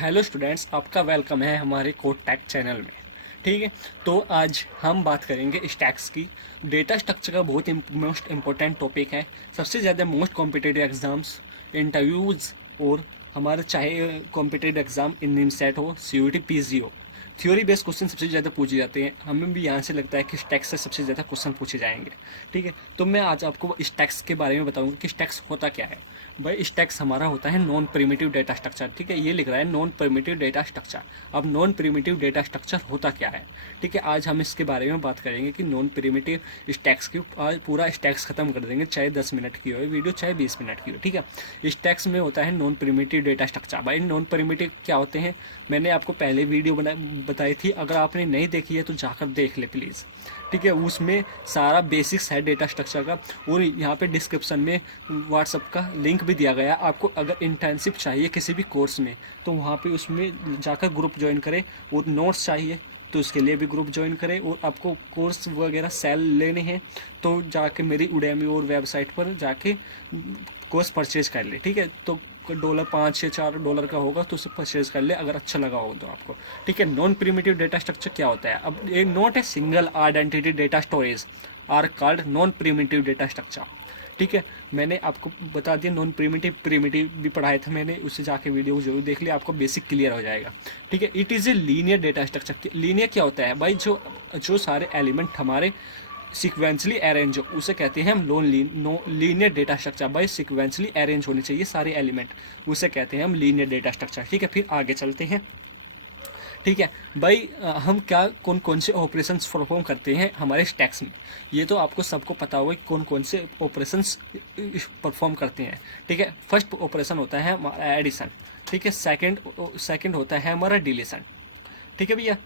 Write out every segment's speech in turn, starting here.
Hello students, आपका welcome है हमारे कोड टैग चैनल में। ठीक है, तो आज हम बात करेंगे स्टैक्स की। डेटा स्ट्रक्चर का बहुत मोस्ट इम्पोर्टेंट टॉपिक है। सबसे ज़्यादा मोस्ट कॉम्पिटिटिव एग्जाम्स, इंटरव्यूज़ और हमारे चाहे कॉम्पिटिटिव एग्जाम इन निमसेट हो, सीयूईटी, पीजी हो, थ्योरी बेस्ड क्वेश्चन सबसे ज़्यादा पूछे जाते हैं। हमें भी यहाँ से लगता है कि स्टैक्स से सबसे ज़्यादा क्वेश्चन पूछे जाएंगे। ठीक है, तो मैं आज आपको स्टैक्स के बारे में बताऊंगा कि स्टैक्स होता क्या है। भाई स्टैक्स हमारा होता है नॉन प्रिमिटिव डेटा स्ट्रक्चर। ठीक है, ये लिख रहा है नॉन प्रिमिटिव डेटा स्ट्रक्चर। अब नॉन प्रिमिटिव डेटा स्ट्रक्चर होता क्या है? ठीक है, आज हम इसके बारे में बात करेंगे कि नॉन प्रिमिटिव स्टैक्स की। आज पूरा स्टैक्स खत्म कर देंगे, चाहे 10 मिनट की हो वीडियो, चाहे 20 मिनट की हो। ठीक है, स्टैक्स में होता है नॉन प्रिमिटिव डेटा स्ट्रक्चर। भाई नॉन प्रिमिटिव क्या होते हैं, मैंने आपको पहले वीडियो बताई थी। अगर आपने नहीं देखी है तो जाकर देख ले प्लीज़। ठीक है, उसमें सारा बेसिक्स है डेटा स्ट्रक्चर का। और यहाँ पे डिस्क्रिप्शन में व्हाट्सअप का लिंक भी दिया गया है। आपको अगर इंटर्नशिप चाहिए किसी भी कोर्स में तो वहाँ पे उसमें जाकर ग्रुप ज्वाइन करें। और नोट्स चाहिए तो उसके लिए भी ग्रुप ज्वाइन करें। और आपको कोर्स वगैरह सेल लेने हैं तो जाके मेरी उडेमी और वेबसाइट पर जाके कोर्स परचेज कर ले। ठीक है, तो डॉलर 5 या 4 डॉलर का होगा तो उसे परचेज कर ले अगर अच्छा लगा हो तो आपको। ठीक है, नॉन प्रिमिटिव डेटा स्ट्रक्चर क्या होता है? अब एक नोट है, single identity data storage are called non primitive data structure. ठीक है, मैंने आपको बता दिया नॉन प्रिमिटिव, प्रिमिटिव भी पढ़ाया था मैंने, उससे जाके वीडियो जरूर देख लिया, आपको बेसिक क्लियर हो जाएगा। ठीक है, it is a linear data structure. Linear क्या होता है भाई? जो सारे एलिमेंट हमारे सिक्वेंसली अरेंज हो उसे कहते हैं हम लीनियर डेटा स्ट्रक्चर। भाई सिक्वेंसली अरेंज होने चाहिए सारे एलिमेंट, उसे कहते हैं हम लीनियर डेटा स्ट्रक्चर। ठीक है, फिर आगे चलते हैं। ठीक है भाई, हम क्या कौन कौन से ऑपरेशंस परफॉर्म करते हैं हमारे स्टैक्स में, ये तो आपको सबको पता होगा कि कौन कौन से ऑपरेशंस परफॉर्म करते हैं। ठीक है, फर्स्ट ऑपरेशन होता है हमारा एडिशन। ठीक है, सेकंड होता है हमारा डिलीशन। ठीक है भैया,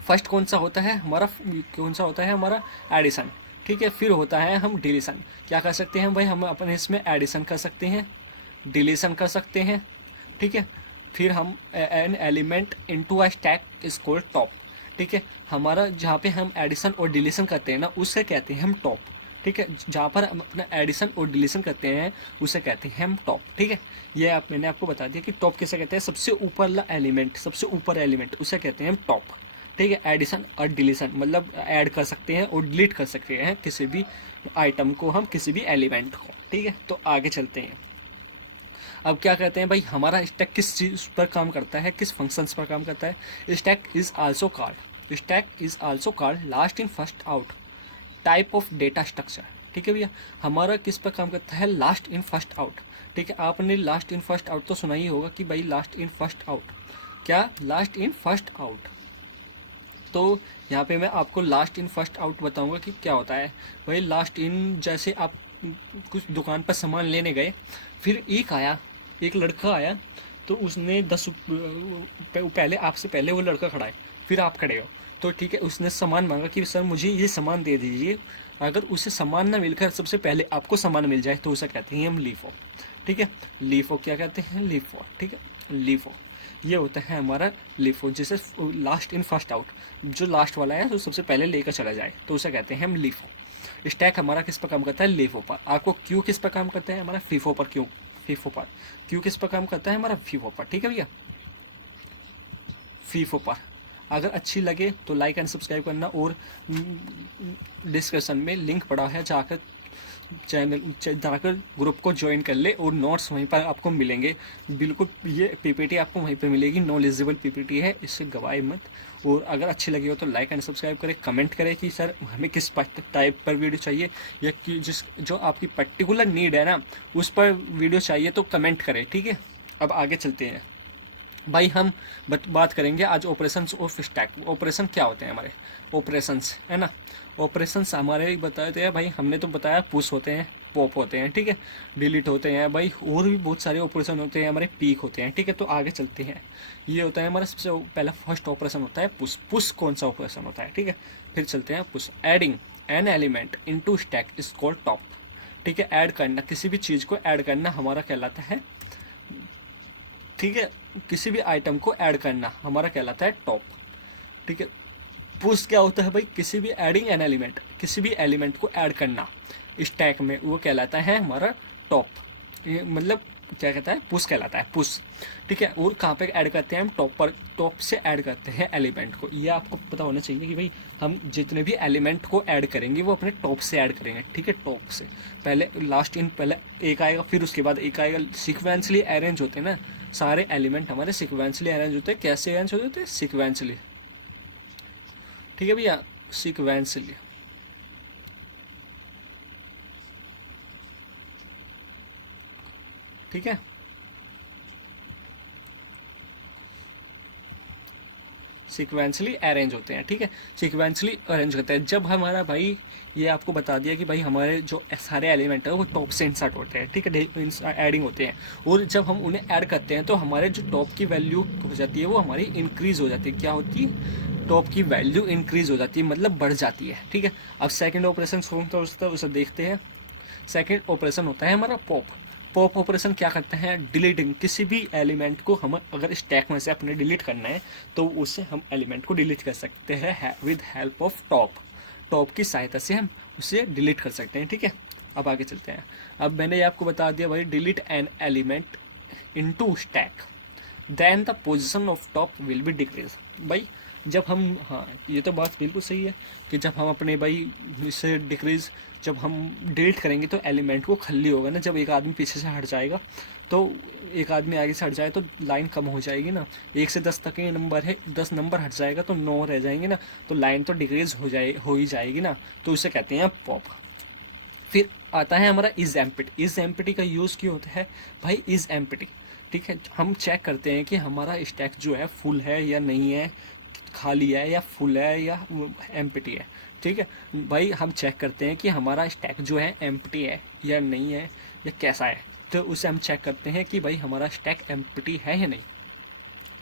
फर्स्ट कौन सा होता है हमारा एडिशन। ठीक है, फिर होता है हम डिलीशन। क्या कर सकते हैं भाई, हम अपने इसमें एडिशन कर सकते हैं, डिलीशन कर सकते हैं। ठीक है, फिर हम N element into a stack is called top. ठीक है, हमारा जहाँ पे हम एडिशन और डिलीशन करते हैं ना उसे कहते हैं हम टॉप। ठीक है, जहाँ पर हम अपना एडिशन और डिलीशन करते हैं उसे कहते हैं हम टॉप। ठीक है, ये मैंने आपको बता दिया कि टॉप किसे कहते हैं, सबसे ऊपर एलिमेंट, सबसे ऊपर एलिमेंट उसे कहते हैं हम टॉप। ठीक है, एडिशन और डिलीशन मतलब ऐड कर सकते हैं और डिलीट कर सकते हैं किसी भी आइटम को, हम किसी भी एलिमेंट को। ठीक है, तो आगे चलते हैं। अब क्या कहते हैं भाई, हमारा स्टैक किस चीज़ पर काम करता है, किस फंक्शंस पर काम करता है? Stack is also called last in first out type of data structure. ठीक है भैया, हमारा किस पर काम करता है? Last in first out. ठीक है, आपने लास्ट इन फर्स्ट आउट तो सुना ही होगा कि भाई लास्ट इन फर्स्ट आउट, क्या लास्ट इन फर्स्ट आउट। तो यहाँ पे मैं आपको लास्ट इन फर्स्ट आउट बताऊंगा कि क्या होता है। भाई लास्ट इन, जैसे आप कुछ दुकान पर सामान लेने गए, फिर एक लड़का आया तो उसने 10 पहले आपसे पहले वो लड़का खड़ा है, फिर आप खड़े हो। तो ठीक है, उसने सामान मांगा कि सर मुझे ये सामान दे दीजिए। अगर उसे सामान ना मिलकर सबसे पहले आपको सामान मिल जाए तो उसे कहते हैं हम लीफो। ठीक है, लीफो क्या कहते हैं? लीफो। ठीक है, लीफो ये होता है हमारा लीफो, जिसे लास्ट इन फर्स्ट आउट, जो लास्ट वाला है तो सबसे पहले लेकर चला जाए तो उसे कहते हैं हम लीफो। स्टैक हमारा किस पर काम करता है? लीफो पर। आपको क्यू किस पर काम करता है? हमारा फीफो पर। क्यों फीफो पर? क्यू किस पर काम करता है? हमारा फीफो पर। ठीक है भैया, फीफो पर। अगर अच्छी लगे तो लाइक एंड सब्सक्राइब करना, और डिस्क्रिप्शन में लिंक पड़ा है, जाकर ग्रुप को ज्वाइन कर ले और नोट्स वहीं पर आपको मिलेंगे। बिल्कुल, ये पीपीटी आपको वहीं पर मिलेगी, नॉलेजेबल पीपीटी है, इससे गवाए मत। और अगर अच्छी लगी हो तो लाइक एंड सब्सक्राइब करें, कमेंट करें कि सर हमें किस टाइप पर वीडियो चाहिए, या कि जो आपकी पर्टिकुलर नीड है ना उस पर वीडियो चाहिए तो कमेंट करें। ठीक है, अब आगे चलते हैं भाई। हम बात करेंगे आज ऑपरेशंस ऑफ स्टैक। ऑपरेशन क्या होते हैं हमारे? ऑपरेशंस है ना, ऑपरेशंस हमारे बताते हैं भाई। हमने तो बताया पुश होते हैं, पॉप होते हैं, ठीक है, डिलीट होते हैं भाई, और भी बहुत सारे ऑपरेशन होते हैं हमारे, पीक होते हैं। ठीक है, तो आगे चलते हैं। ये होता है हमारा सबसे पहला फर्स्ट ऑपरेशन होता है पुश। पुश कौन सा ऑपरेशन होता है? ठीक है, फिर चलते हैं push. Adding N element into stack is called top. ठीक है, ऐड करना, किसी भी चीज़ को ऐड करना हमारा कहलाता है, ठीक है, किसी भी आइटम को ऐड करना हमारा कहलाता है टॉप। ठीक है, पुश क्या होता है भाई? किसी भी एडिंग एन एलिमेंट, किसी भी एलिमेंट को ऐड करना स्टैक में, वो कहलाता है हमारा टॉप। ये मतलब क्या कहता है, पुश कहलाता है, पुश। ठीक है, और कहाँ पे ऐड करते हैं हम, टॉप पर, टॉप से ऐड करते हैं एलिमेंट को। ये आपको पता होना चाहिए कि भाई हम जितने भी एलिमेंट को ऐड करेंगे वो अपने टॉप से ऐड करेंगे। ठीक है, टॉप से पहले लास्ट इन, पहले एक आएगा फिर उसके बाद एक आएगा, सिक्वेंसली अरेंज होते हैं ना सारे एलिमेंट हमारे, सिक्वेंसली अरेंज होते हैं। कैसे अरेंज होते हैं, सिक्वेंसली। ठीक है भैया, सिक्वेंसली। ठीक है, सिक्वेंसली अरेंज होते हैं। ठीक है, सिक्वेंसली अरेंज करते हैं जब हमारा भाई, ये आपको बता दिया कि भाई हमारे जो सारे एलिमेंट है वो टॉप से इंसर्ट होते हैं। ठीक है, एडिंग होते हैं, और जब हम उन्हें ऐड करते हैं तो हमारे जो टॉप की वैल्यू हो जाती है वो हमारी इंक्रीज हो जाती है। क्या होती है, टॉप की वैल्यू इंक्रीज हो जाती है, मतलब बढ़ जाती है। ठीक है, अब सेकेंड ऑपरेशन कौन सा होता है उसे देखते हैं। सेकेंड ऑपरेशन होता है हमारा पॉप। पॉप ऑपरेशन क्या करते हैं, डिलीटिंग, किसी भी एलिमेंट को हम अगर स्टैक में से अपने डिलीट करना है तो उससे हम एलिमेंट को डिलीट कर सकते हैं with help of top. Top की सहायता से हम उसे डिलीट कर सकते हैं। ठीक है, अब आगे चलते हैं। अब मैंने ये आपको बता दिया भाई, delete an element into stack then the position of top will be decrease. भाई जब हम, हाँ ये तो बात बिल्कुल सही है कि जब हम अपने भाई इससे डिक्रीज, जब हम डिलीट करेंगे तो एलिमेंट को खाली होगा ना, जब एक आदमी पीछे से हट जाएगा तो एक आदमी आगे से हट जाए तो लाइन कम हो जाएगी ना, 1 से 10 तक के नंबर है, 10 नंबर हट जाएगा तो 9 रह जाएंगे ना, तो लाइन तो डिक्रीज हो ही जाएगी ना, तो इसे कहते हैं पॉप। फिर आता है हमारा इज एम्प्टी। इज एम्प्टी का यूज़ क्यों होता है भाई, इज एम्प्टी। ठीक है, हम चेक करते हैं कि हमारा स्टैक जो है फुल है या नहीं है, खाली है या फुल है या एम्प्टी है। ठीक है भाई, हम चेक करते हैं कि हमारा स्टैक जो है एम्प्टी है या नहीं है या कैसा है, तो उसे हम चेक करते हैं कि भाई हमारा स्टैक एम्प्टी है या नहीं।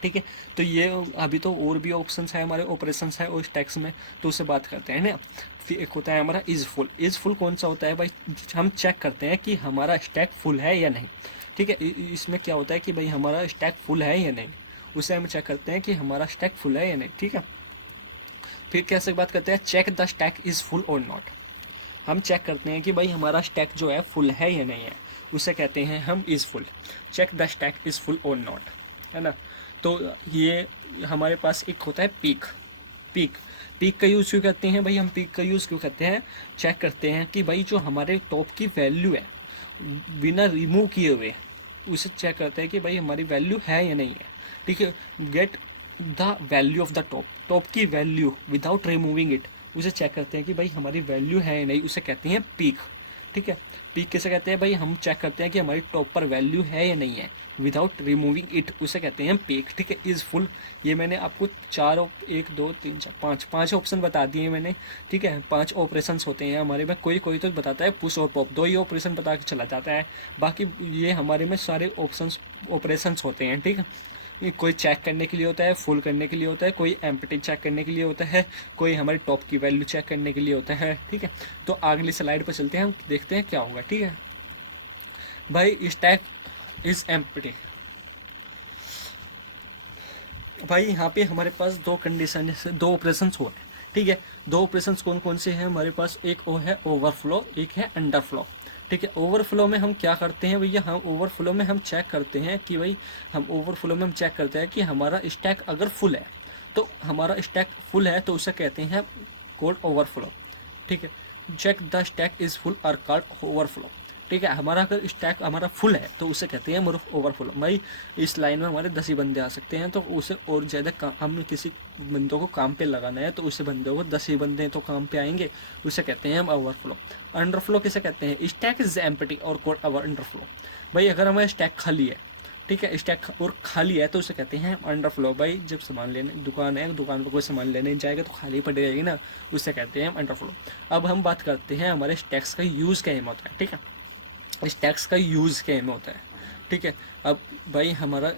ठीक है, तो ये अभी तो और भी ऑप्शंस है हमारे, ऑपरेशंस है उस टैक्स में, तो उससे बात करते हैं ना। फिर एक होता है हमारा इज फुल। इज फुल कौन सा होता है भाई, हम चेक करते हैं कि हमारा स्टैक फुल है या नहीं। ठीक है, इसमें क्या होता है कि भाई हमारा स्टैक फुल है या नहीं, उसे हम चेक करते हैं कि हमारा स्टैक फुल है या नहीं। ठीक है, फिर कैसे बात करते हैं, check the stack is full और नॉट। हम चेक करते हैं कि भाई हमारा स्टैक जो है फुल है या नहीं है, उसे कहते हैं हम is full. Check the stack is full और नॉट, है ना। तो ये हमारे पास एक होता है पीक। पीक पीक का यूज़ क्यों करते हैं भाई, हम पीक का यूज़ क्यों करते हैं, चेक करते हैं कि भाई जो हमारे टॉप की वैल्यू है बिना रिमूव किए हुए, उसे चेक करते हैं कि भाई हमारी वैल्यू है या नहीं है। ठीक है, get the value of the top, top की वैल्यू विदाउट रिमूविंग इट, उसे चेक करते हैं कि भाई हमारी वैल्यू है या नहीं, उसे कहते हैं पीक। ठीक है, पीक कैसे कहते हैं भाई, हम चेक करते हैं कि हमारी टॉप पर वैल्यू है या नहीं है विदाउट रिमूविंग इट, उसे कहते हैं पीक। ठीक है, इज फुल। ये मैंने आपको 1 2 3 4 5 ऑप्शन बता दिए मैंने। ठीक है, 5 ऑपरेशंस होते हैं हमारे में, कोई कोई तो बताता है पुश और पॉप, 2 ही ऑपरेशन बता के चला जाता है, बाकी ये हमारे में सारे ऑपरेशंस होते हैं। ठीक है, कोई चेक करने के लिए होता है, फुल करने के लिए होता है, कोई एम्प्टी चेक करने के लिए होता है, कोई हमारी टॉप की वैल्यू चेक करने के लिए होता है। ठीक है, तो अगली स्लाइड पर चलते हैं, हम देखते हैं क्या होगा। ठीक है भाई, स्टैक इज एम्प्टी। भाई यहाँ पे हमारे पास 2 कंडीशन, 2 ऑपरेशन हुआ है। ठीक है, 2 ऑपरेशन कौन कौन से हैं हमारे पास, एक वो है ओवरफ्लो, एक है अंडरफ्लो। ठीक है, ओवरफ्लो में हम क्या करते हैं भैया, हम ओवरफ्लो में हम चेक करते हैं कि भाई, हम ओवरफ्लो में हम चेक करते हैं कि हमारा स्टैक अगर फुल है, तो हमारा स्टैक फुल है तो उसे कहते हैं कोड ओवरफ्लो। ठीक है, check the stack is full और कॉल्ड ओवरफ्लो। ठीक है, हमारा अगर स्टैक हमारा फुल है तो उसे कहते हैं ओवरफ्लो। भाई इस लाइन में हमारे 10 ही बंदे आ सकते हैं, तो उसे और ज़्यादा हम किसी बंदों को काम पे लगाना है तो उसे बंदों को 10 ही बंदे तो काम पे आएंगे, उसे कहते हैं हम ओवरफ्लो। अंडरफ्लो किसे कहते हैं, स्टैक इज एम्प्टी और कोड अवर अंडरफ्लो। भाई अगर हमारा स्टैक खाली है, ठीक है, स्टैक और खाली है तो उसे कहते हैं अंडरफ्लो। भाई जब सामान लेने, दुकान है, दुकान पर कोई सामान लेने जाएगा तो खाली पड़ी रहेगी ना, उसे कहते हैं अंडरफ्लो। अब हम बात करते हैं हमारे स्टैक्स का यूज़ क्या में होता है। ठीक है, स्टैक्स का यूज़ क्या में होता है। ठीक है, अब भाई हमारा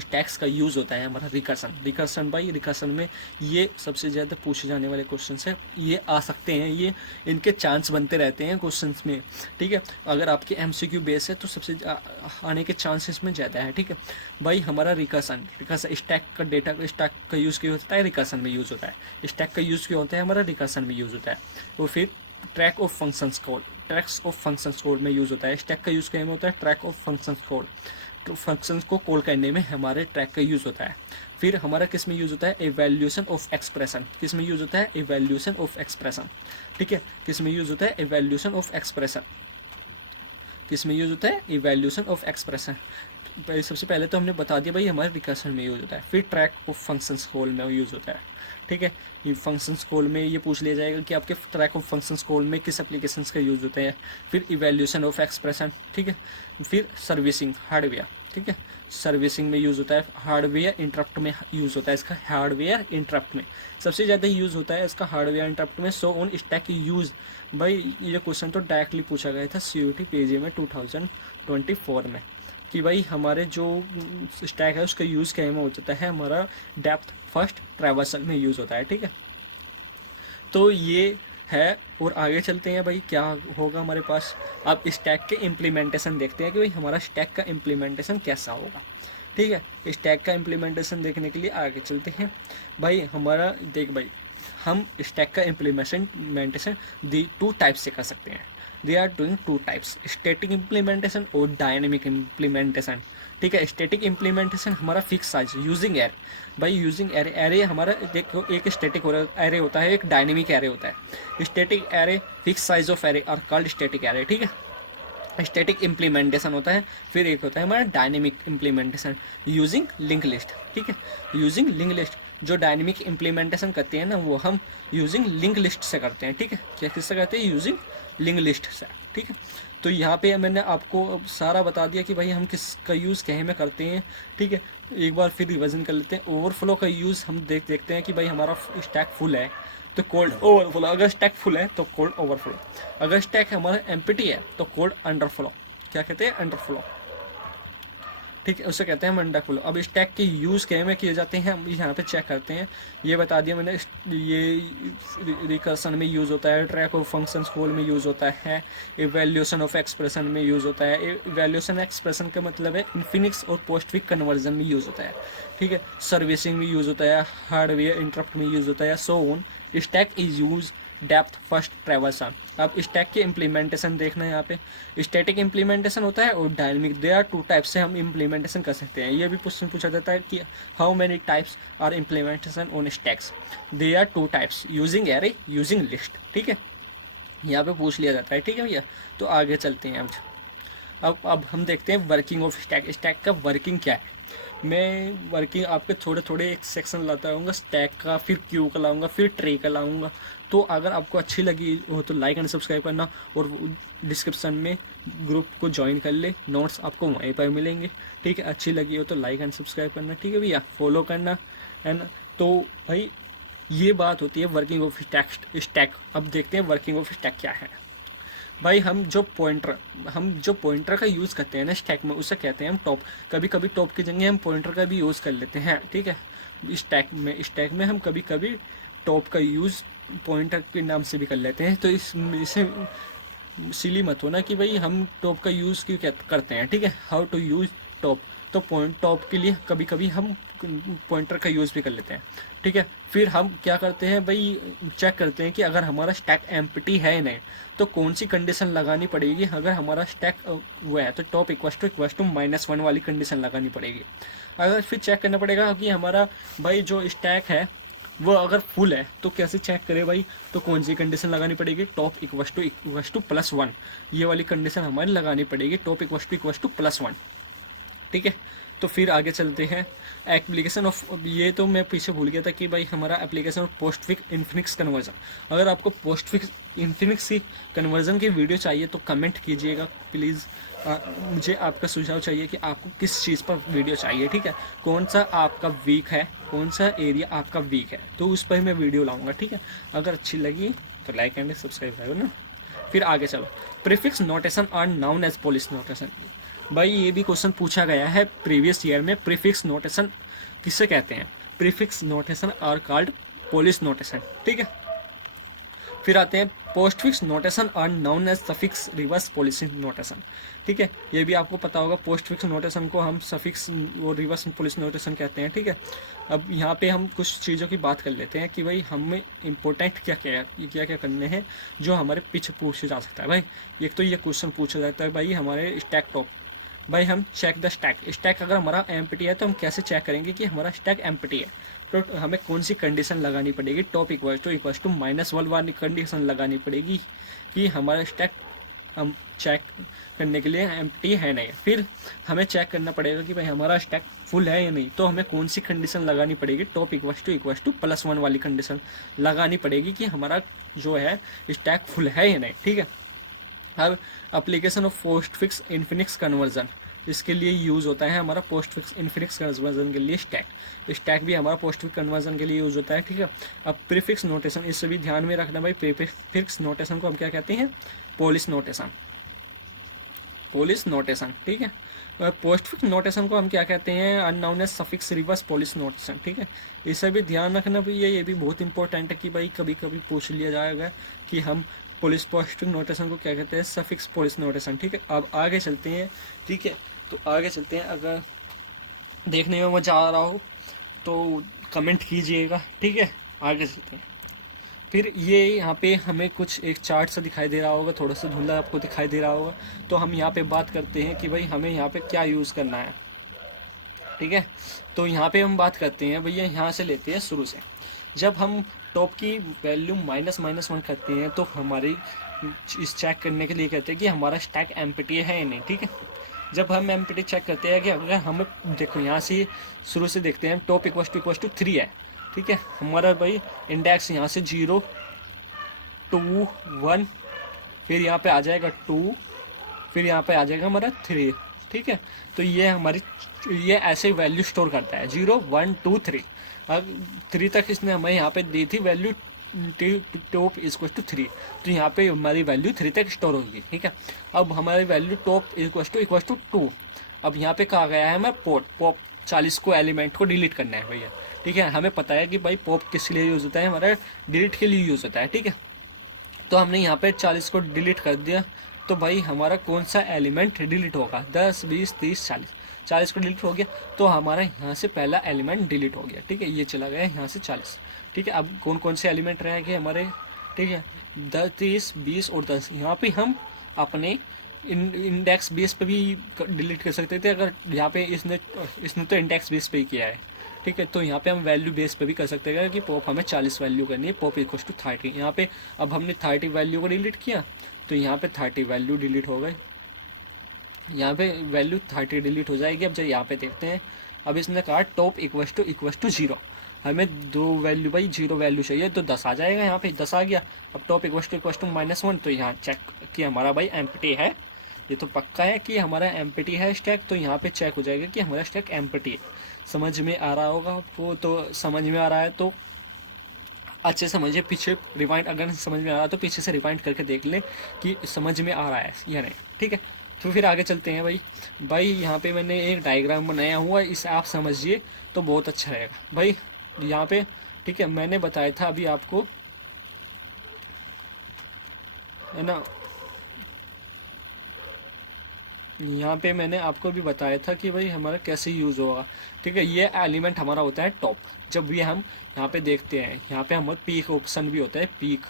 स्टैक्स का यूज़ होता है हमारा रिकर्सन। रिकर्सन भाई, रिकर्सन में ये सबसे ज़्यादा पूछे जाने वाले क्वेश्चंस हैं, ये आ सकते हैं, ये इनके चांस बनते रहते हैं क्वेश्चंस में। ठीक है, अगर आपके एमसीक्यू बेस है तो सबसे आने के चांसेस में ज़्यादा है। ठीक है भाई, हमारा रिकर्सन स्टैक का डेटा, स्टैक का यूज़ क्यों होता है, रिकर्सन में यूज़ होता है। स्टैक का यूज़ क्यों होता है, हमारा रिकर्सन में यूज़ होता है। और फिर track of functions call, tracks of functions code में यूज़ होता है। स्टैक का यूज़ क्या में होता है, ट्रैक ऑफ फंक्शंस कोड, तो फंक्शंस को कॉल करने में हमारे ट्रैक का यूज़ होता है। फिर हमारा किस में यूज़ होता है, एवैल्यूएशन ऑफ एक्सप्रेशन, किस में यूज़ होता है, एवैल्यूएशन ऑफ एक्सप्रेशन, ठीक है, किस में यूज़ होता है, एवैल्यूएशन ऑफ एक्सप्रेशन, किस में यूज़ होता है, इवैल्यूएशन ऑफ एक्सप्रेशन। सबसे पहले तो हमने बता दिया भाई हमारे रिकर्सन में यूज़ होता है। फिर ट्रैक ऑफ फंक्शंस कॉल में यूज़ होता है, ठीक है। ये फंक्शंस कॉल में ये पूछ लिया जाएगा कि आपके ट्रैक ऑफ फंक्शंस कॉल में किस एप्लीकेशंस का यूज़ होता है। फिर इवैल्यूएशन ऑफ एक्सप्रेशन, ठीक है। फिर सर्विसिंग हार्डवेयर, ठीक है, सर्विसिंग में यूज़ होता है। हार्डवेयर इंटरप्ट में यूज़ होता है इसका, हार्डवेयर इंटरप्ट में सबसे ज़्यादा यूज़ होता है इसका, हार्डवेयर इंटरप्ट में। सो ऑन स्टैक यूज़, भाई ये क्वेश्चन तो डायरेक्टली पूछा गया था CUET पेजे में 2024 में कि भाई हमारे जो स्टैक है उसका यूज़ क्या में हो जाता है, हमारा डेप्थ फर्स्ट ट्रैवर्सल में यूज़ होता है, ठीक है। तो ये है, और आगे चलते हैं भाई क्या होगा हमारे पास। अब स्टैक के इम्प्लीमेंटेशन देखते हैं कि भाई हमारा स्टैक का इम्प्लीमेंटेशन कैसा होगा, ठीक है। स्टैक का इम्प्लीमेंटेशन देखने के लिए आगे चलते हैं भाई। हमारा देख भाई, हम स्टैक का इम्प्लीमेंटेशन दी 2 टाइप्स से कर सकते हैं। They are doing 2 types, static implementation और डायनेमिक इम्प्लीमेंटेशन, ठीक है। स्टैटिक इम्प्लीमेंटेशन हमारा फिक्स साइज यूजिंग एरे, भाई यूजिंग एरे, एरे हमारा देखो एक स्टैटिक एरे होता है, एक डायनेमिक एरे होता है। Static array fix size of array are called static array, ठीक है। स्टैटिक इम्प्लीमेंटेशन होता है। फिर एक होता है हमारा dynamic implementation using link list, ठीक है, यूजिंग लिंक लिस्ट। जो डायनेमिक इम्प्लीमेंटेशन करते हैं ना वो हम यूजिंग लिंक लिस्ट से करते हैं, ठीक है। क्या किससे करते हैं, यूजिंग लिंक लिस्ट से, ठीक है। तो यहाँ पे मैंने आपको सारा बता दिया कि भाई हम किसका यूज़ कहीं में करते हैं, ठीक है। एक बार फिर रिविजन कर लेते हैं। ओवरफ्लो का यूज़ हम देखते हैं कि भाई हमारा स्टैक फुल है तो कोल्ड ओवरफ्लो, अगर स्टैक फुल है तो कोल्ड ओवरफ्लो, अगर स्टैक हमारा एम्प्टी है तो कोल्ड अंडरफ्लो, क्या कहते हैं, अंडरफ्लो, ठीक है, उसे कहते हैं मंडा फ्लो। अब स्टैक के यूज़ क्या में किए जाते हैं हम यहाँ पे चेक करते हैं। ये बता दिया मैंने, ये रिकर्सन में यूज़ होता है, ट्रैक ऑफ फंक्शंस कॉल में यूज़ होता है, इवैल्यूएशन ऑफ एक्सप्रेशन में यूज़ होता है। इवैल्यूएशन एक्सप्रेशन का मतलब है इन्फिनिक्स और पोस्टफिक्स कन्वर्जन में यूज़ होता है, ठीक है। सर्विसिंग में यूज़ होता है, हार्डवेयर इंटरप्ट में यूज़ होता है, so on. Stack is use depth first traversal. अब स्टैक के इम्प्लीमेंटेशन देखना है यहाँ पे। स्टैटिक इम्प्लीमेंटेशन होता है और डायनेमिक, दे आर 2 टाइप्स से हम इम्प्लीमेंटेशन कर सकते हैं। ये भी क्वेश्चन पूछा जाता है कि how many types are implementation on stacks, they are 2 types, using array, using list, ठीक है, यहाँ पे पूछ लिया जाता है, ठीक है भैया। तो आगे चलते हैं अब हम देखते हैं वर्किंग ऑफ स्टैक। स्टैक का वर्किंग क्या है, मैं वर्किंग आपके थोड़े थोड़े एक सेक्शन लाता रहूँगा, स्टैक का, फिर क्यू का लाऊंगा, फिर ट्रे का लाऊंगा। तो अगर आपको अच्छी लगी हो तो लाइक एंड सब्सक्राइब करना, और डिस्क्रिप्शन में ग्रुप को ज्वाइन कर ले, नोट्स आपको वहीं पर मिलेंगे, ठीक है। अच्छी लगी हो तो लाइक एंड सब्सक्राइब करना, ठीक है भैया, फॉलो करना, है ना। तो भाई ये बात होती है वर्किंग ऑफ स्टैक। अब देखते हैं वर्किंग ऑफ स्टैक क्या है। भाई हम जो पॉइंटर का यूज़ करते हैं ना स्टैक में, उसे कहते हैं हम टॉप। कभी कभी टॉप की जगह हम पॉइंटर का भी यूज़ कर लेते हैं, ठीक है। स्टैक में हम कभी कभी टॉप का यूज़ पॉइंटर के नाम से भी कर लेते हैं। तो इसे सिली मत होना कि भाई हम टॉप का यूज़ क्यों करते हैं, ठीक है। हाउ टू यूज़ टॉप, तो टॉप के लिए कभी कभी हम पॉइंटर का यूज़ भी कर लेते हैं, ठीक है। फिर हम क्या करते हैं भाई, चेक करते हैं कि अगर हमारा स्टैक एम्प्टी है नहीं तो कौन सी कंडीशन लगानी पड़ेगी। अगर हमारा स्टैक वो है तो टॉप इक्वस टू -1 वाली कंडीशन लगानी पड़ेगी। अगर फिर चेक करना पड़ेगा कि हमारा भाई जो स्टैक है वो अगर फुल है तो कैसे चेक करें भाई, तो कौन सी कंडीशन लगानी पड़ेगी, टॉप इक्वस टू +1, ये वाली कंडीशन हमारी लगानी पड़ेगी, टॉप इक्वस टू +1, ठीक है। तो फिर आगे चलते हैं। एप्लीकेशन ऑफ, ये तो मैं पीछे भूल गया था कि भाई हमारा application of postfix infix conversion. अगर आपको पोस्टफिक्स इन्फिनिक्स की कन्वर्जन की वीडियो चाहिए तो कमेंट कीजिएगा प्लीज़। मुझे आपका सुझाव चाहिए कि आपको किस चीज़ पर वीडियो चाहिए, ठीक है। कौन सा आपका वीक है, कौन सा एरिया आपका वीक है, तो उस पर मैं वीडियो लाऊंगा, ठीक है। अगर अच्छी लगी तो लाइक एंड सब्सक्राइब करो ना। फिर आगे चलो। Prefix notation are known as Polish notation. भाई ये भी क्वेश्चन पूछा गया है प्रीवियस ईयर में। प्रीफिक्स नोटेशन किससे कहते हैं, prefix notation are called Polish notation, ठीक है। फिर आते हैं पोस्टफिक्स नोटेशन और known as suffix reverse policy notation. ठीक है, ये भी आपको पता होगा, पोस्टफिक्स नोटेशन को हम सफिक्स और रिवर्स पॉलिसी नोटेशन कहते हैं। ठीक है, अब यहाँ पे हम कुछ चीज़ों की बात कर लेते हैं कि भाई हमें इंपॉर्टेंट क्या क्या करने हैं जो हमारे पीछे पूछे जा सकता है। भाई एक तो ये क्वेश्चन पूछा जाता है भाई हमारे स्टैक टॉप, भाई हम चेक द स्टैक अगर हमारा एम्प्टी है तो हम कैसे चेक करेंगे कि हमारा स्टैक एम्प्टी है। तो हमें कौन सी कंडीशन लगानी पड़ेगी, टॉप इक्वल टू -1 वाली कंडीशन लगानी पड़ेगी कि हमारा स्टैक हम चेक करने के लिए एम्प्टी है नहीं। फिर हमें चेक करना पड़ेगा कि भाई हमारा स्टैक फुल है या नहीं, तो हमें कौन सी कंडीशन लगानी पड़ेगी, टॉप इक्वल टू +1 वाली कंडीशन लगानी पड़ेगी कि हमारा जो है स्टैक फुल है या नहीं। ठीक है, अब application of postfix infix conversion, इसके लिए यूज़ होता है हमारा पोस्टफिक्स इन्फिनिक्स कन्वर्जन के लिए स्टैक भी हमारा पोस्टफिक्स कन्वर्जन के लिए यूज़ होता है। ठीक है, अब प्रीफिक्स नोटेशन, इससे भी ध्यान में रखना भाई, प्रीफिक्स नोटेशन को हम क्या कहते हैं, पोलिश नोटेशन। ठीक है, पोस्टफिक्स नोटेशन को हम क्या कहते हैं, unknown as suffix reverse Polish notation. ठीक है, इसे भी ध्यान रखना भैया, ये भी बहुत इंपॉर्टेंट है कि भाई कभी कभी पूछ लिया जाएगा कि हम पोलिश पोस्टफिक्स नोटेशन को क्या कहते हैं, सफिक्स पोलिश नोटेशन। ठीक है, अब आगे चलते हैं। ठीक है, तो आगे चलते हैं, अगर देखने में मज़ा आ रहा हो तो कमेंट कीजिएगा। ठीक है, आगे चलते हैं। फिर ये यहाँ पे हमें कुछ एक चार्ट सा दिखाई दे रहा होगा, थोड़ा सा धुंधला आपको दिखाई दे रहा होगा, तो हम यहाँ पे बात करते हैं कि भाई हमें यहाँ पे क्या यूज़ करना है। ठीक है, तो यहाँ पे हम बात करते हैं भैया, यहाँ से लेते हैं शुरू से। जब हम टॉप की वैल्यू -1 करते हैं तो हमारी इस चेक करने के लिए कहते हैं कि हमारा स्टैक एम्प्टी है या नहीं। ठीक है, जब हम एम्प्टी चेक करते हैं कि अगर हम देखो यहाँ से शुरू से देखते हैं, टॉप इक्वल टू 3 है। ठीक है, हमारा भाई इंडेक्स यहाँ से 0 2 1, फिर यहाँ पे आ जाएगा 2, फिर यहाँ पे आ जाएगा हमारा 3। ठीक है, तो ये हमारी ये ऐसे वैल्यू स्टोर करता है 0 1 2 3। अब 3 तक इसने हमें यहाँ पे दी थी वैल्यू टॉप इक्वल टू 3, तो यहाँ पे हमारी वैल्यू 3 तक स्टोर होगी। ठीक है, अब हमारी वैल्यू टॉप इक्वल टू 2, अब यहाँ पे कहा गया है हमें पॉप 40 को एलिमेंट को डिलीट करना है भैया। ठीक है, हमें पता है कि भाई पॉप किस लिए यूज़ होता है, हमारा डिलीट के लिए यूज़ होता है। ठीक है, तो हमने यहाँ पे 40 को डिलीट कर दिया, तो भाई हमारा कौन सा एलिमेंट डिलीट होगा, 10 20 30 40। 40 को डिलीट हो गया तो हमारा यहाँ से पहला एलिमेंट डिलीट हो गया। ठीक है, ये चला गया यहाँ से 40। ठीक है, अब कौन कौन से एलिमेंट रहेंगे हमारे, ठीक है 10 30 20 और 10। यहाँ पे हम अपने इंडेक्स बेस पे भी डिलीट कर सकते थे, अगर यहाँ पे इसने तो इंडेक्स बेस पे ही किया है। ठीक है, तो यहाँ पे हम वैल्यू बेस पे भी कर सकते हैं कि पॉप हमें 40 वैल्यू करनी है, पॉप इक्वल टू 30। यहाँ पे अब हमने 30 वैल्यू को डिलीट किया तो यहाँ पे 30 वैल्यू डिलीट हो गए, यहाँ पे वैल्यू 30 डिलीट हो जाएगी। अब जब यहाँ पे देखते हैं, अब इसने कहा टॉप इक्वल टू 0, हमें 2 वैल्यू भाई 0 वैल्यू चाहिए, तो 10 आ जाएगा, यहाँ पे 10 आ गया। अब टॉप इक्वल टू -1, तो यहाँ चेक कि हमारा भाई एम्प्टी है, ये तो पक्का है कि हमारा एम्प्टी है स्टैक, तो यहाँ पे चेक हो जाएगा कि हमारा स्टैक एम्प्टी है। समझ में आ रहा होगा आपको, तो समझ में आ रहा है तो अच्छे समझिए, पीछे रिवाइंड, अगर समझ में आ रहा है तो पीछे से रिवाइंड करके देख लें कि समझ में आ रहा है या नहीं। ठीक है, तो फिर आगे चलते हैं भाई यहाँ पे मैंने एक डायग्राम बनाया हुआ है, इसे आप समझिए तो बहुत अच्छा रहेगा भाई यहाँ पे। ठीक है, मैंने बताया था अभी आपको, है ना, यहाँ पे मैंने आपको भी बताया था कि भाई हमारा कैसे यूज़ होगा। ठीक है, ये एलिमेंट हमारा होता है टॉप। जब भी हम यहाँ पे देखते हैं, यहाँ पे हमारा पीक ऑप्शन भी होता है, पीक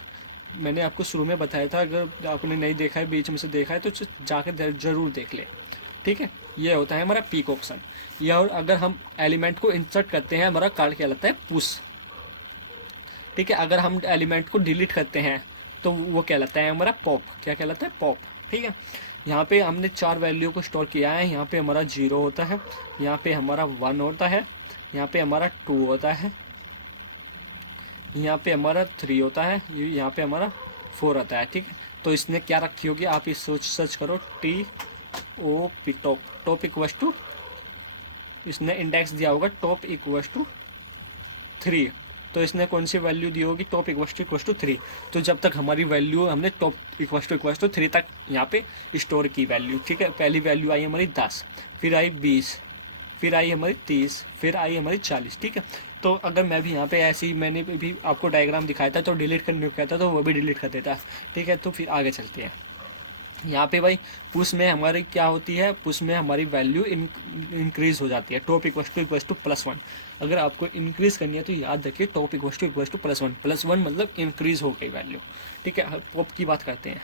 मैंने आपको शुरू में बताया था, अगर आपने नहीं देखा है, बीच में से देखा है, तो जाकर ज़रूर देख ले। ठीक है, ये होता है हमारा पीक ऑप्शन। या और अगर हम एलिमेंट को इंसर्ट करते हैं, हमारा कार्ड कहलाता है पुश। ठीक है, अगर हम एलिमेंट को डिलीट करते हैं तो वो कहलाता है हमारा पॉप। क्या कहलाता है, पॉप। ठीक है, यहाँ पे हमने 4 वैल्यू को स्टोर किया है, यहाँ पे हमारा 0 होता है, यहाँ पे हमारा 1 होता है, यहाँ पे हमारा 2 होता है, यहाँ पे हमारा 3 होता है, यहाँ पे हमारा 4 होता है। ठीक है, तो इसने क्या रखी होगी, आप इस सर्च करो, TOP टॉप इक्वल टू, इसने इंडेक्स दिया होगा टॉप इक्वल टू 3, तो इसने कौन सी वैल्यू दी होगी, टॉप इक्वल टू 3। तो जब तक हमारी वैल्यू हमने टॉप इक्वल टू 3 तक यहाँ पे स्टोर की वैल्यू। ठीक है, पहली वैल्यू आई हमारी 10, फिर आई 20, फिर आई हमारी 30, फिर आई हमारी 40, ठीक है। तो अगर मैं भी यहाँ पे ऐसे ही मैंने भी आपको डायग्राम दिखाया था तो डिलीट करने को कहता तो वो भी डिलीट कर देता, ठीक है। तो फिर आगे चलते हैं। यहाँ पे भाई पुश में हमारी क्या होती है, पुश में हमारी वैल्यू इंक्रीज हो जाती है, टॉप इक्वल टू +1। अगर आपको इंक्रीज करनी है तो याद रखिए टॉप इक्वल टू +1, +1 मतलब इंक्रीज हो गई वैल्यू, ठीक है। पॉप की बात करते हैं।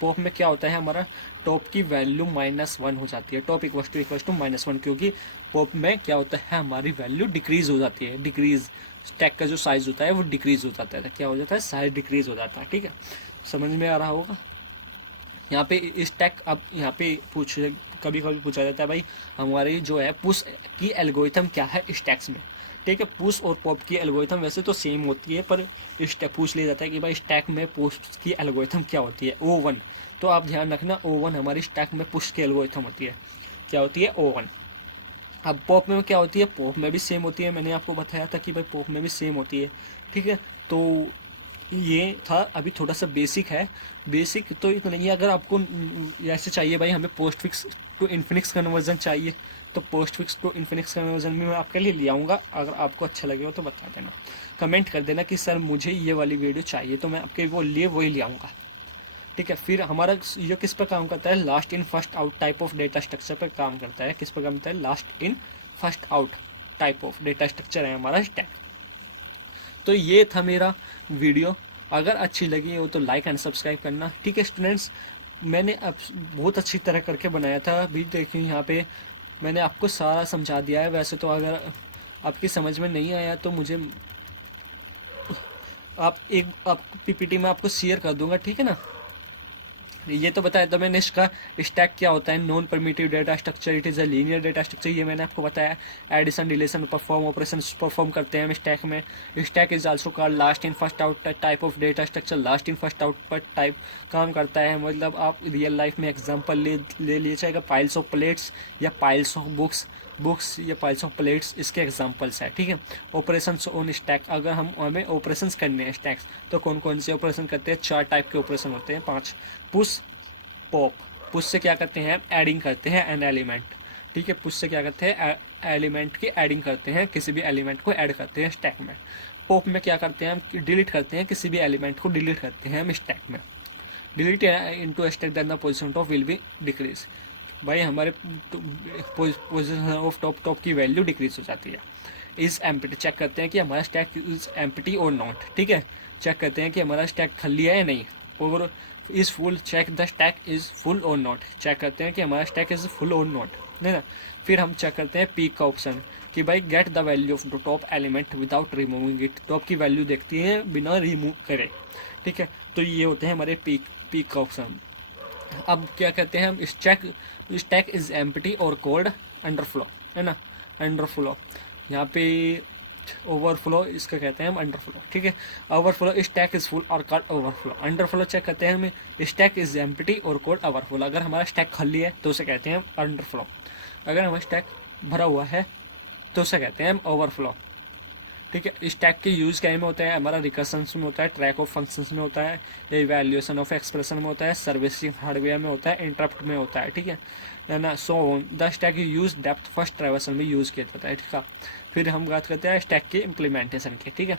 पॉप में क्या होता है, हमारा टॉप की वैल्यू -1 हो जाती है, टॉप इक्वल टू -1, क्योंकि पॉप में क्या होता है, हमारी वैल्यू डिक्रीज हो जाती है। डिक्रीज स्टैक का जो साइज होता है वो डिक्रीज हो जाता है, क्या हो जाता है, साइज डिक्रीज हो जाता है, ठीक है। समझ में आ रहा होगा। यहाँ पे स्टैक, अब यहाँ पे कभी कभी पूछा जाता है भाई हमारी जो है पुश की एल्गोरिथम क्या है स्टैक्स में, ठीक है। पुश और पॉप की एल्गोरिथम वैसे तो सेम होती है, पर स्टैक पूछ लिया जाता है कि भाई स्टैक में पुश की एल्गोरिथम क्या होती है, O1। तो आप ध्यान रखना O1 हमारी स्टैक में पुश की एल्गोरिथम होती है, क्या होती है, O1। अब पॉप में क्या होती है, पॉप में भी सेम होती है, मैंने आपको बताया था कि भाई पॉप में भी सेम होती है, ठीक है। तो ये था, अभी थोड़ा सा बेसिक है, बेसिक तो इतना नहीं है। अगर आपको ऐसे चाहिए भाई हमें postfix to infix conversion चाहिए तो postfix to infix conversion भी मैं आपके लिए ले आऊँगा। अगर आपको अच्छा लगेगा तो बता देना, कमेंट कर देना कि सर मुझे ये वाली वीडियो चाहिए, तो मैं आपके वो लिए वही ले आऊँगा, ठीक है। फिर हमारा ये किस पर काम करता है, last in first out type of data structure पर काम करता है। किस पर काम करता है, last in first out type of data structure है हमारा स्टैक। तो ये था मेरा वीडियो, अगर अच्छी लगी हो तो लाइक एंड सब्सक्राइब करना, ठीक है स्टूडेंट्स। मैंने अब बहुत अच्छी तरह करके बनाया था, अभी देखिए यहाँ पे मैंने आपको सारा समझा दिया है। वैसे तो अगर आपकी समझ में नहीं आया तो मुझे आप पीपीटी में आपको शेयर कर दूंगा, ठीक है ना। ये तो बताया था मैंने इसका स्टैक क्या होता है, non primitive data structure, it is a linear data structure, ये मैंने आपको बताया। Addition, deletion, perform operation perform करते हैं हम स्टैक में। Stack is also called last in first out type of data structure, last in first out पर type काम करता है। मतलब आप रियल लाइफ में एग्जाम्पल ले लीजिएगा, पाइल्स ऑफ प्लेट्स या पाइल्स ऑफ बुक्स या पाइल्स ऑफ प्लेट्स इसके एग्जांपल्स है, ठीक है। ऑपरेशंस ऑन स्टैक, अगर हमें ऑपरेशंस करने हैं स्टैक्स तो कौन कौन से ऑपरेशन करते हैं, 4 टाइप के ऑपरेशन होते हैं, 5। पुश, पॉप, पुश से क्या करते हैं, एडिंग करते हैं एन एलिमेंट, ठीक है। पुश से क्या करते हैं, एलिमेंट की एडिंग करते हैं, किसी भी एलिमेंट को ऐड करते हैं स्टैक में। पॉप में क्या करते हैं, हम डिलीट करते हैं, किसी भी एलिमेंट को डिलीट करते हैं हम स्टैक में। Delete into stack then the position of will be decrease, भाई हमारे पोजीशन ऑफ टॉप की वैल्यू डिक्रीज हो जाती है। इज एम्प्टी, चेक करते हैं कि हमारा stack is empty or not, ठीक है। चेक करते हैं कि हमारा स्टैक खाली है या नहीं। और is full, check the stack is full और नॉट, चेक करते हैं कि हमारा स्टैक इज फुल और नॉट, है ना। फिर हम चेक करते हैं पीक का ऑप्शन कि भाई get the value of the top element without removing it, top की वैल्यू देखती है बिना रिमूव करे, ठीक है। तो ये होते हैं हमारे पीक का ऑप्शन। अब क्या कहते हैं हम, स्टैक इज एम्प्टी और कोड अंडरफ्लो, है ना, अंडरफ्लो। यहाँ पे ओवरफ्लो इसका कहते हैं हम अंडरफ्लो, ठीक है। ओवरफ्लो, स्टैक इज फुल और कोड ओवरफ्लो। अंडरफ्लो चेक करते हैं हम, स्टैक इज एम्प्टी और कोड ओवरफ्लो। अगर हमारा स्टैक खाली है तो उसे कहते हैं हम अंडरफ्लो, अगर हमारा स्टैक भरा हुआ है तो उसे कहते हैं हम ओवरफ्लो, ठीक है। स्टैक के यूज क्या में होता है, हमारा रिकर्सन्स में होता है, ट्रैक ऑफ फंक्शंस में होता है, इवैल्यूएशन ऑफ एक्सप्रेशन में होता है, सर्विसिंग हार्डवेयर में होता है, इंटरप्ट में होता है, ठीक है ना। So the stack use depth first traversal में यूज किया जाता है, ठीक है। फिर हम बात करते हैं स्टैक के इम्प्लीमेंटेशन के, ठीक है।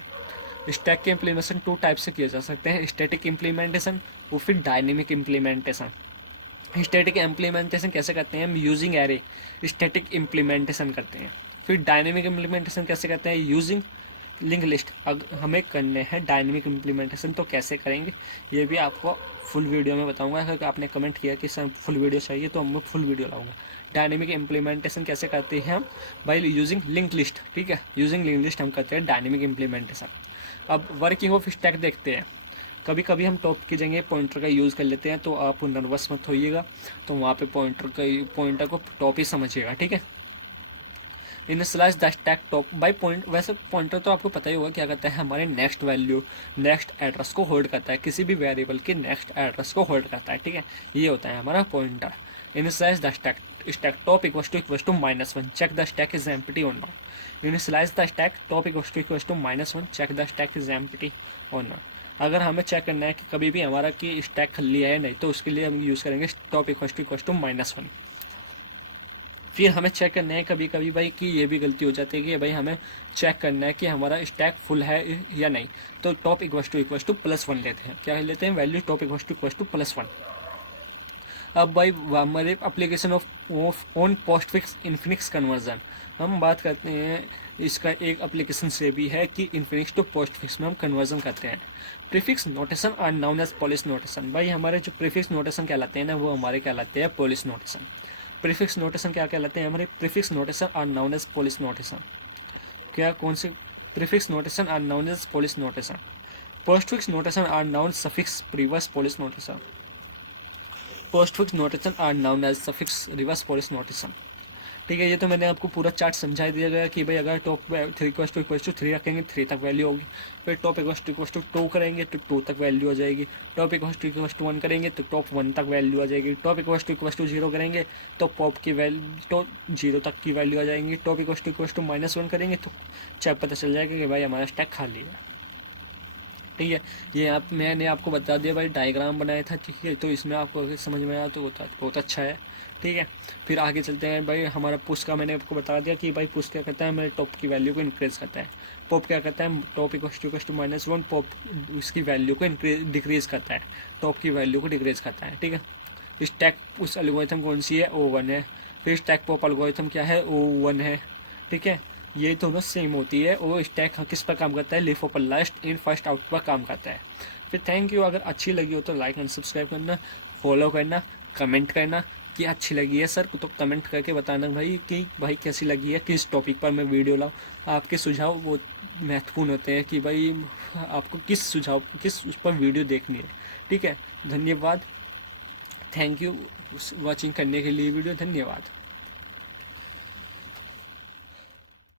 स्टैक के इम्प्लीमेंटेशन 2 टाइप से किए जा सकते हैं, स्टैटिक इम्प्लीमेंटेशन और फिर डायनेमिक इम्प्लीमेंटेशन। स्टैटिक इम्प्लीमेंटेशन कैसे करते हैं हम, यूजिंग एरे स्टैटिक इम्प्लीमेंटेशन करते हैं। फिर डायनेमिक इम्प्लीमेंटेशन कैसे करते हैं, यूजिंग लिंक लिस्ट। अगर हमें करने हैं डायनेमिक इम्प्लीमेंटेशन तो कैसे करेंगे ये भी आपको फुल वीडियो में बताऊंगा। अगर आपने कमेंट किया कि सर फुल वीडियो चाहिए तो मैं फुल वीडियो लाऊंगा। डायनेमिक इम्प्लीमेंटेशन कैसे करते हैं हम, बाय यूजिंग लिंक लिस्ट, ठीक है। यूजिंग लिंक लिस्ट हम करते हैं डायनेमिक इम्प्लीमेंटेशन। अब वर्किंग ऑफ स्टैक देखते हैं। कभी कभी हम टॉप की जगह पॉइंटर का यूज़ कर लेते हैं, तो आप नर्वस मत होइएगा, तो वहाँ पे पॉइंटर को टॉप ही समझिएगा, ठीक है। Initialize the stack top by point, वैसे पॉइंटर तो आपको पता ही होगा क्या करता है, हमारे नेक्स्ट वैल्यू नेक्स्ट एड्रेस को होल्ड करता है, किसी भी वेरिएबल के नेक्स्ट एड्रेस को होल्ड करता है, ठीक है। ये होता है हमारा pointer. Initialise the stack top equal to -1, check the stack is empty or not. Initialise the stack top equal to -1, check the stack is empty or not. अगर हमें चेक करना है कि कभी भी हमारा कि स्टैक खाली है या नहीं, तो उसके लिए हम यूज़ करेंगे टॉप इक्वल टू -1। फिर हमें चेक करना है कभी कभी भाई कि ये भी गलती हो जाती है कि भाई हमें चेक करना है कि हमारा स्टैक फुल है या नहीं। तो टॉप इक्वल्स टू +1 लेते हैं। क्या लेते हैं? Value top equals to +1। अब भाई हमारे application of on postfix infix conversion हम बात करते हैं। इसका एक एप्लीकेशन से भी है कि इन्फिनिक्स टू पोस्टफिक्स में हम कन्वर्जन करते हैं। Prefix notation are known as Polish notation. भाई हमारे जो प्रीफिक्स नोटेशन कहलाते हैं ना, वो हमारे कहलाते हैं पॉलिश नोटेशन। प्रीफिक्स नोटेशन क्या कहलाते हैं? हमारे prefix notation are known as Polish notation. क्या कौन से? Prefix notation are known as Polish notation. Postfix notation are known suffix previous Polish notation. Postfix notation are known as suffix reverse Polish notation. ठीक है, ये तो मैंने आपको पूरा चार्ट समझा दिया गया कि भाई अगर टॉप 3 रखेंगे 3 तक वैल्यू होगी। फिर टॉप इक्वल्स टू 2 करेंगे तो 2 तक वैल्यू आ जाएगी। टॉप इक्वल्स टू 1 करेंगे तो टॉप 1 तक वैल्यू आ जाएगी। टॉप इक्वल्स टू 0 करेंगे तो पॉप की वैल्यू टॉप 0 तक की वैल्यू आ जाएंगी। टॉप इक्वल्स टू -1 करेंगे तो चाहे पता चल जाएगा कि भाई हमारा स्टैक खाली है। ठीक है, ये मैंने आपको बता दिया भाई, डायग्राम बनाया था। ठीक है, तो इसमें आपको अगर समझ में आया तो बहुत अच्छा है। ठीक है, फिर आगे चलते हैं भाई। हमारा पुश का मैंने आपको बता दिया कि भाई पुश क्या करता है, मेरे टॉप की वैल्यू को इंक्रीज करता है। पॉप क्या करता है? टॉप इक्वल्स टू -1 पॉप उसकी वैल्यू को डिक्रीज करता है, टॉप की वैल्यू को डिक्रीज करता है। ठीक है, स्टैक पुश एल्गोरिथम कौन सी है? O1 है। फिर स्टैक पॉप एल्गोरिथम क्या है? O1 है। ठीक है, ये दोनों सेम होती है। और स्टैक किस पर काम करता है? Leaf open last in first out पर काम करता है। फिर थैंक यू। अगर अच्छी लगी हो तो लाइक एंड सब्सक्राइब करना, फॉलो करना, कमेंट करना कि अच्छी लगी है सर, तो कमेंट करके बताना भाई कि भाई कैसी लगी है, किस टॉपिक पर मैं वीडियो लाऊं। आपके सुझाव वो महत्वपूर्ण होते हैं कि भाई आपको किस उस पर वीडियो देखनी है। ठीक है, धन्यवाद। थैंक यू वॉचिंग करने के लिए वीडियो। धन्यवाद।